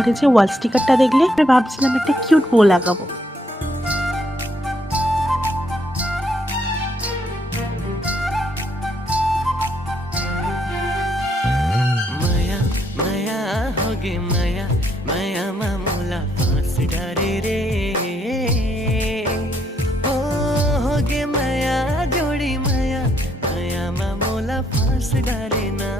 ঘরে যে ওয়াল স্টিকারটা দেখলে আমি ভাবছিলাম একটা কিউট বউ লাগাবো। माया माया होगे माया माया मामूला फांस डारे रे ओ होगे माया जोड़ी माया माया मामूला फांस डारे ना।